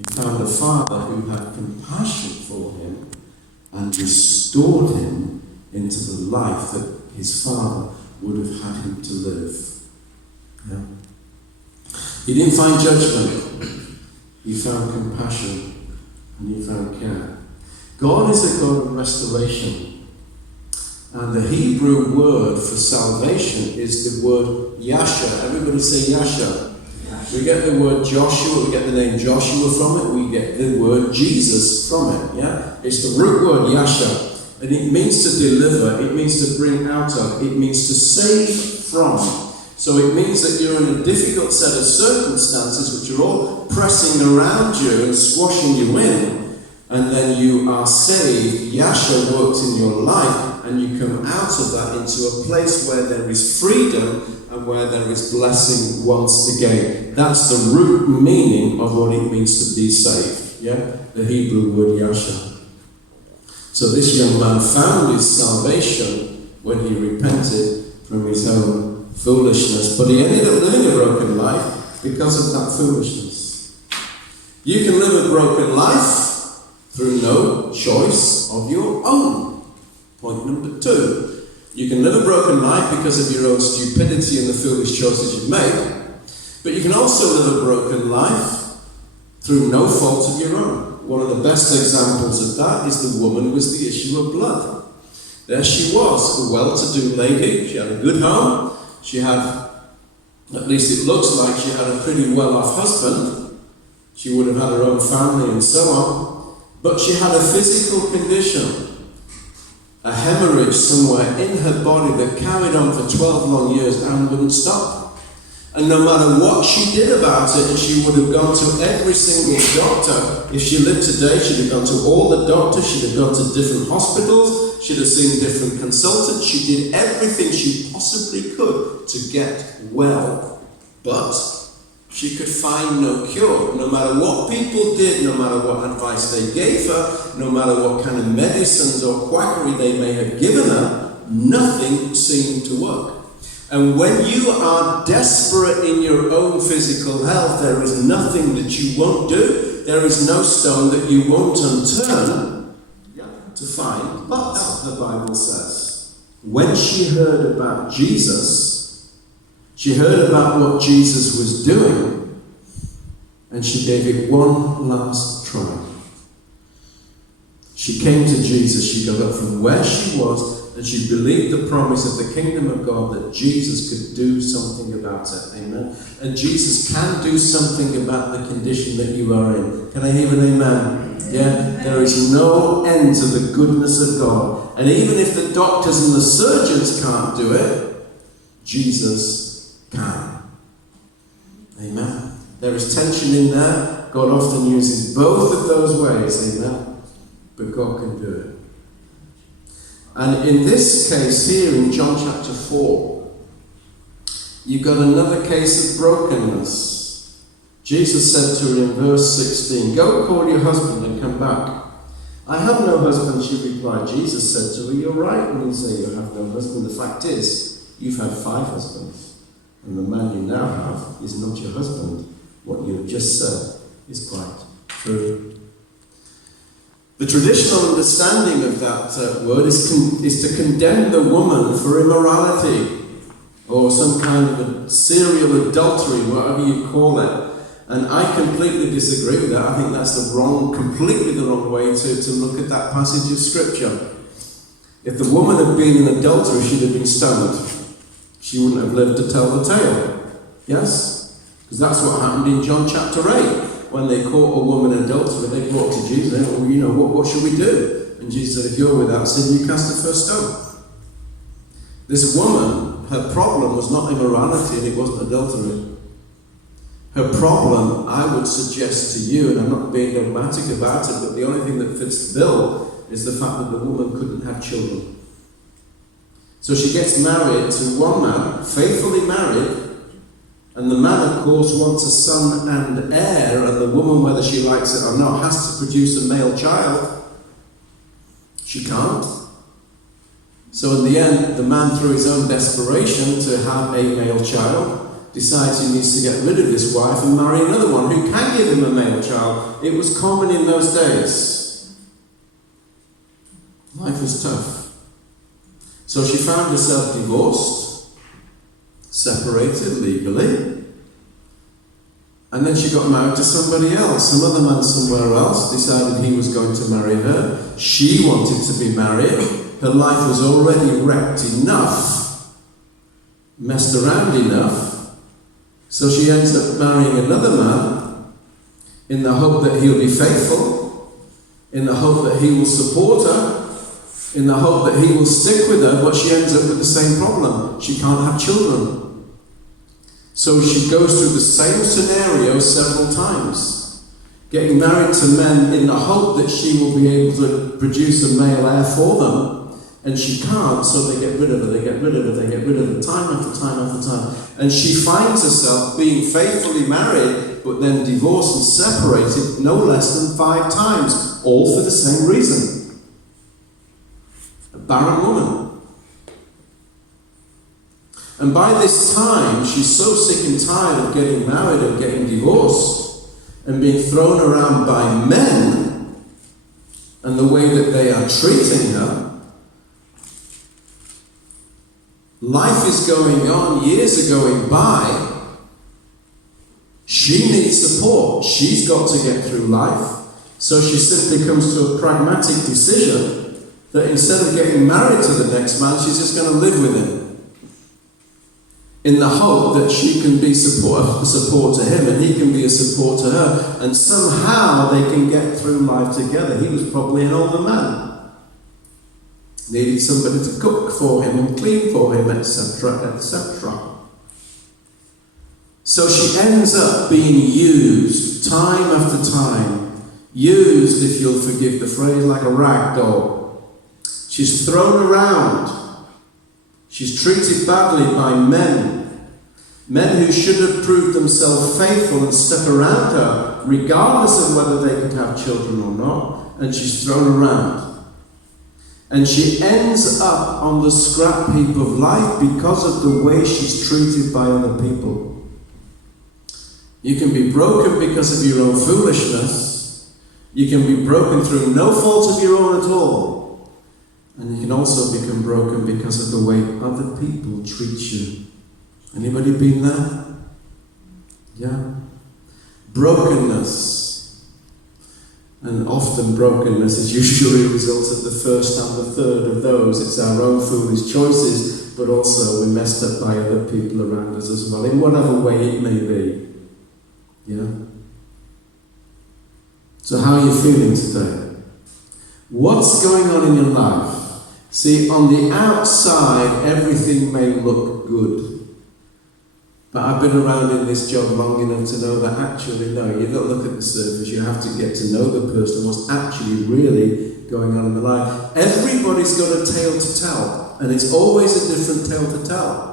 He found a father who had compassion for him and restored him into the life that his father would have had him to live. Yeah. He didn't find judgment. He found compassion and he found care. God is a God of restoration. And the Hebrew word for salvation is the word Yasha. Everybody say Yasha. We get the word Joshua, we get the name Joshua from it, we get the word Jesus from it. Yeah? It's the root word Yasha. And it means to deliver, it means to bring out of, it means to save from. So it means that you're in a difficult set of circumstances which are all pressing around you and squashing you in, and then you are saved. Yasha works in your life, and you come out of that into a place where there is freedom and where there is blessing once again. That's the root meaning of what it means to be saved. Yeah? The Hebrew word Yasha. So this young man found his salvation when he repented from his own foolishness, but he ended up living a broken life because of that foolishness. You can live a broken life through no choice of your own. Point number 2. You can live a broken life because of your own stupidity and the foolish choices you've made, but you can also live a broken life through no fault of your own. One of the best examples of that is the woman with the issue of blood. There she was, a well-to-do lady. She had a good home. She had, at least it looks like she had a pretty well-off husband. She would have had her own family and so on. But she had a physical condition, a hemorrhage somewhere in her body that carried on for 12 long years and wouldn't stop. And no matter what she did about it, and she would have gone to every single doctor. If she lived today, she'd have gone to all the doctors, she'd have gone to different hospitals, she'd have seen different consultants, she did everything she possibly could to get well. But she could find no cure. No matter what people did, no matter what advice they gave her, no matter what kind of medicines or quackery they may have given her, nothing seemed to work. And when you are desperate in your own physical health, there is nothing that you won't do. There is no stone that you won't unturn to find. But, the Bible says, when she heard about Jesus, she heard about what Jesus was doing, and she gave it one last try. She came to Jesus, she got up from where she was, and she believed the promise of the kingdom of God that Jesus could do something about it. Amen. And Jesus can do something about the condition that you are in. Can I hear an amen? Yeah? There is no end to the goodness of God. And even if the doctors and the surgeons can't do it, Jesus can. Amen. There is tension in there. God often uses both of those ways. Amen. But God can do it. And in this case here in John chapter 4, you've got another case of brokenness. Jesus said to her in verse 16, "Go call your husband and come back." "I have no husband," she replied. Jesus said to her, "You're right when you say you have no husband. The fact is, you've had 5 husbands, and the man you now have is not your husband. What you have just said is quite true." The traditional understanding of that word is to condemn the woman for immorality or some kind of a serial adultery, whatever you call it. And I completely disagree with that. I think that's completely the wrong way to look at that passage of Scripture. If the woman had been an adulterer, she'd have been stoned. She wouldn't have lived to tell the tale. Yes? Because that's what happened in John chapter 8. When they caught a woman adulterer, they brought to Jesus. They said, "Well, what should we do?" And Jesus said, "If you're without sin, you cast the first stone." This woman, her problem was not immorality and it wasn't adultery. Her problem, I would suggest to you, and I'm not being dogmatic about it, but the only thing that fits the bill is the fact that the woman couldn't have children. So she gets married to one man, faithfully married, and the man, of course, wants a son and heir, and the woman, whether she likes it or not, has to produce a male child. She can't. So in the end, the man, through his own desperation to have a male child, decides he needs to get rid of this wife and marry another one who can give him a male child. It was common in those days. Life was tough. So she found herself divorced, separated legally, and then she got married to somebody else. Some other man somewhere else decided he was going to marry her. She wanted to be married. Her life was already wrecked enough, messed around enough, so she ends up marrying another man in the hope that he'll be faithful, in the hope that he will support her, in the hope that he will stick with her, but she ends up with the same problem. She can't have children. So she goes through the same scenario several times, getting married to men in the hope that she will be able to produce a male heir for them, and she can't, so they get rid of her, they get rid of her, they get rid of her, time after time after time. And she finds herself being faithfully married, but then divorced and separated no less than 5 times, all for the same reason. A barren woman. And by this time, she's so sick and tired of getting married and getting divorced and being thrown around by men and the way that they are treating her. Life is going on, years are going by. She needs support. She's got to get through life. So she simply comes to a pragmatic decision that instead of getting married to the next man, she's just going to live with him, in the hope that she can be a support to him and he can be a support to her, and somehow they can get through life together. He was probably an older man, needed somebody to cook for him and clean for him, etc., etc. So she ends up being used time after time, used, if you'll forgive the phrase, like a rag doll. She's thrown around. She's treated badly by men who should have proved themselves faithful and stuck around her, regardless of whether they could have children or not, and she's thrown around. And she ends up on the scrap heap of life because of the way she's treated by other people. You can be broken because of your own foolishness. You can be broken through no fault of your own at all. And you can also become broken because of the way other people treat you. Anybody been there? Yeah? Brokenness. And often brokenness is usually a result of the first and the third of those. It's our own foolish choices, but also we're messed up by other people around us as well, in whatever way it may be. Yeah? So how are you feeling today? What's going on in your life? See, on the outside, everything may look good. But I've been around in this job long enough to know that actually, no, you don't look at the surface. You have to get to know the person, what's actually really going on in their life. Everybody's got a tale to tell, and it's always a different tale to tell.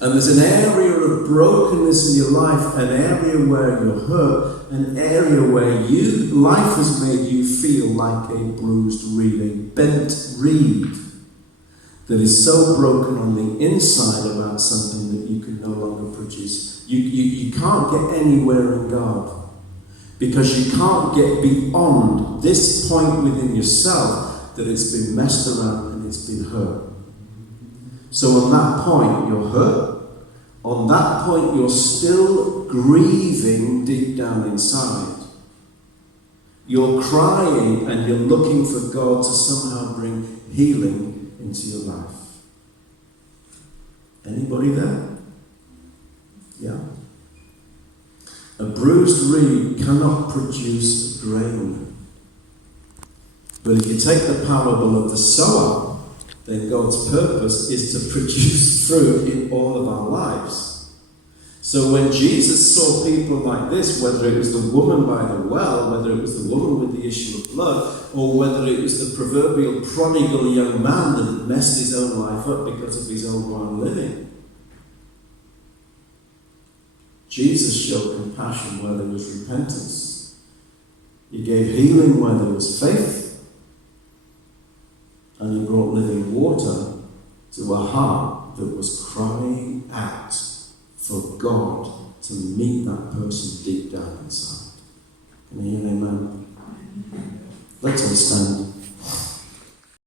And there's an area of brokenness in your life, an area where you're hurt, an area where life has made you feel like a bruised reed, a bent reed that is so broken on the inside about something that you can no longer produce. You can't get anywhere in God because you can't get beyond this point within yourself that it's been messed around and it's been hurt. So on that point, you're hurt. On that point, you're still grieving deep down inside. You're crying and you're looking for God to somehow bring healing into your life. Anybody there? Yeah. A bruised reed cannot produce grain. But if you take the parable of the sower, then God's purpose is to produce fruit in all of our lives. So when Jesus saw people like this, whether it was the woman by the well, whether it was the woman with the issue of blood, or whether it was the proverbial prodigal young man that had messed his own life up because of his own wrong living, Jesus showed compassion where there was repentance. He gave healing where there was faith. And he brought living water to a heart that was crying out for God to meet that person deep down inside. Can you hear an amen? Let's all stand.